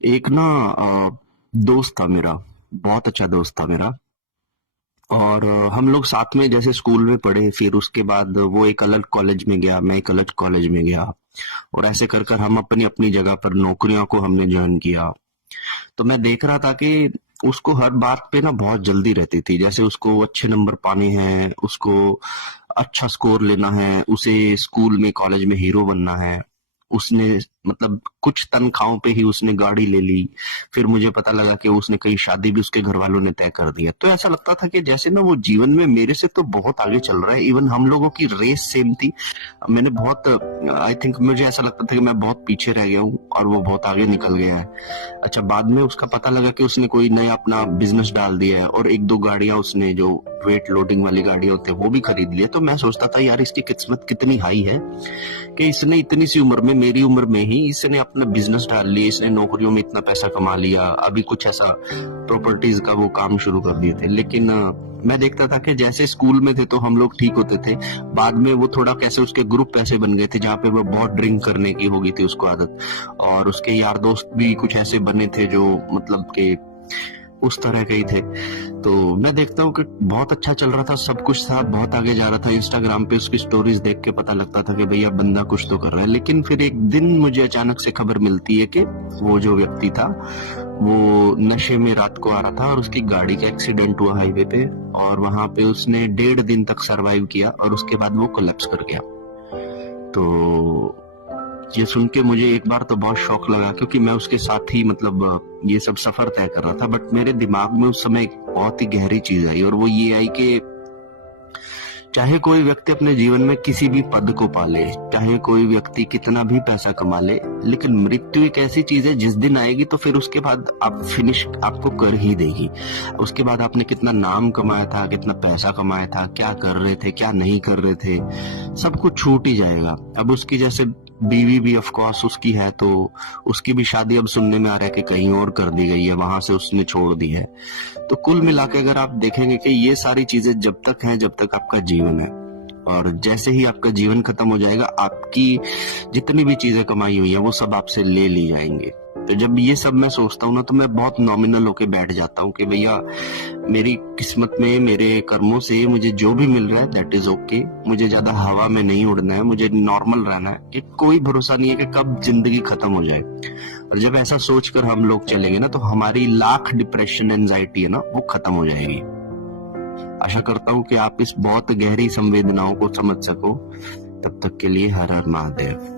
एक ना दोस्त था मेरा, बहुत अच्छा दोस्त था मेरा। और हम लोग साथ में जैसे स्कूल में पढ़े, फिर उसके बाद वो एक अलग कॉलेज में गया, मैं एक अलग कॉलेज में गया। और ऐसे कर कर हम अपनी अपनी जगह पर नौकरियों को हमने ज्वाइन किया। तो मैं देख रहा था कि उसको हर बात पे ना बहुत जल्दी रहती थी। जैसे उसको अच्छे नंबर पाने हैं, उसको अच्छा स्कोर लेना है, उसे स्कूल में कॉलेज में हीरो बनना है। उसने मतलब कुछ तनख्वाहों पे ही उसने गाड़ी ले ली। फिर मुझे पता लगा कि उसने कहीं शादी भी उसके घर वालों ने तय कर दिया। तो ऐसा लगता था कि जैसे ना वो जीवन में मेरे से तो बहुत आगे चल रहा है। इवन हम लोगों की रेस सेम थी। मैंने बहुत आई थिंक मुझे ऐसा लगता था कि मैं बहुत पीछे रह गया हूँ और वो बहुत आगे निकल गया है। अच्छा, बाद में उसका पता लगा कि उसने कोई नया अपना बिजनेस डाल दिया है और एक दो गाड़ियां उसने जो वेट लोडिंग वाली गाड़ियां होती है वो भी खरीद लिया। तो मैं सोचता था यार इसकी किस्मत कितनी हाई है कि इसने इतनी सी उम्र में, मेरी उम्र में ही इसने अपना बिजनेस डाल लिया, इसने नौकरियों में इतना पैसा कमा लिया, अभी कुछ ऐसा प्रॉपर्टीज का वो काम शुरू कर दिए थे। लेकिन मैं देखता था कि जैसे स्कूल में थे तो हम लोग ठीक होते थे। बाद में वो थोड़ा कैसे उसके ग्रुप ऐसे बन गए थे जहाँ पे वो बहुत ड्रिंक करने की हो गई थी उसको आदत। और उसके यार दोस्त भी कुछ ऐसे बने थे जो मतलब के उस तरह के ही थे। तो मैं देखता हूँ कि बहुत अच्छा चल रहा था, सब कुछ था, बहुत आगे जा रहा था। इंस्टाग्राम पे उसकी स्टोरीज देख के पता लगता था कि भैया बंदा कुछ तो कर रहा है। लेकिन फिर एक दिन मुझे अचानक से खबर मिलती है कि वो जो व्यक्ति था वो नशे में रात को आ रहा था और उसकी गाड़ी का एक्सीडेंट हुआ हाईवे पे। और वहां पे उसने 1.5 दिन तक सरवाइव किया और उसके बाद वो कोलैप्स कर गया। तो ये सुन के मुझे एक बार तो बहुत शौक लगा, क्योंकि मैं उसके साथ ही मतलब ये सब सफर तय कर रहा था। बट मेरे दिमाग में उस समय एक बहुत ही गहरी चीज आई, और वो ये आई कि चाहे कोई व्यक्ति अपने जीवन में किसी भी पद को पाले, चाहे कोई व्यक्ति कितना भी पैसा कमा ले, लेकिन मृत्यु एक ऐसी चीज है जिस दिन आएगी तो फिर उसके बाद आप फिनिश आपको कर ही देगी। उसके बाद आपने कितना नाम कमाया था, कितना पैसा कमाया था, क्या कर रहे थे, क्या नहीं कर रहे थे, सब कुछ छूट ही जाएगा। अब उसकी जैसे बीवी भी ऑफ कोर्स उसकी है, तो उसकी भी शादी अब सुनने में आ रहा है कि कहीं और कर दी गई है, वहां से उसने छोड़ दी है। तो कुल मिला के अगर आप देखेंगे कि ये सारी चीजें जब तक हैं जब तक आपका जीवन है, और जैसे ही आपका जीवन खत्म हो जाएगा आपकी जितनी भी चीजें कमाई हुई है वो सब आपसे ले ली जाएंगे। तो जब ये सब मैं सोचता हूँ ना तो मैं बहुत नॉमिनल होके बैठ जाता हूँ कि भैया मेरी किस्मत में, मेरे कर्मों से मुझे जो भी मिल रहा है दैट इज ओके। मुझे ज्यादा हवा में नहीं उड़ना है, मुझे नॉर्मल रहना है, कि कोई भरोसा नहीं है कि कब जिंदगी खत्म हो जाए। और जब ऐसा सोचकर हम लोग चलेंगे ना तो हमारी लाख डिप्रेशन एंजाइटी है ना वो खत्म हो जाएगी। आशा करता हूँ कि आप इस बहुत गहरी संवेदनाओं को समझ सको। तब तक के लिए हर हर महादेव।